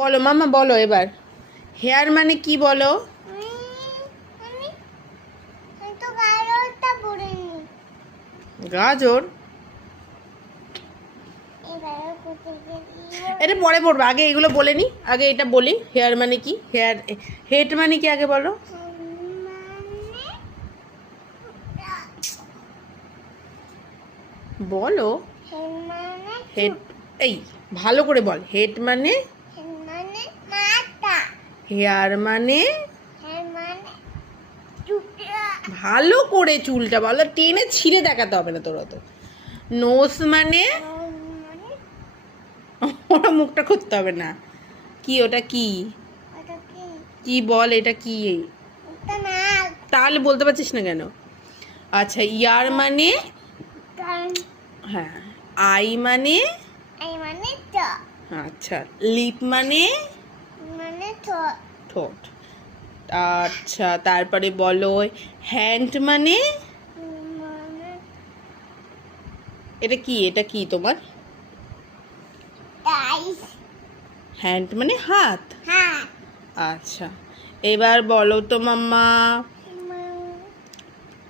বলো মামা, বলো এবার। হেয়ার মানে কি বলো? গাজর? এটা পরে পড়বে, আগে এগুলো বলে নি, আগে এটা বলি। হেয়ার মানে কি? হেড মানে কি আগে বলো। বলো হেড। এই ভালো করে বল। হেড মানে? হেয়ার মানে? ভালো করে চুলটা বলো, টেনে ছিঁড়ে দেখাতে হবে না তোর অত। নোজ মানে? ওটা মুখটা করতে হবে না। কি ওটা? কি কি বল, এটা কি? তাহলে বলতে পারছিস না কেন? আচ্ছা, ইয়ার মানে? হ্যাঁ। আই মানে? আচ্ছা, লিপ মানে? ঠোঁট। আচ্ছা, তারপরে বলো হ্যান্ড মানে? এটা কি? এটা কি তোমার? হ্যান্ড মানে হাত। আচ্ছা, এবার বলো তো মাম্মা,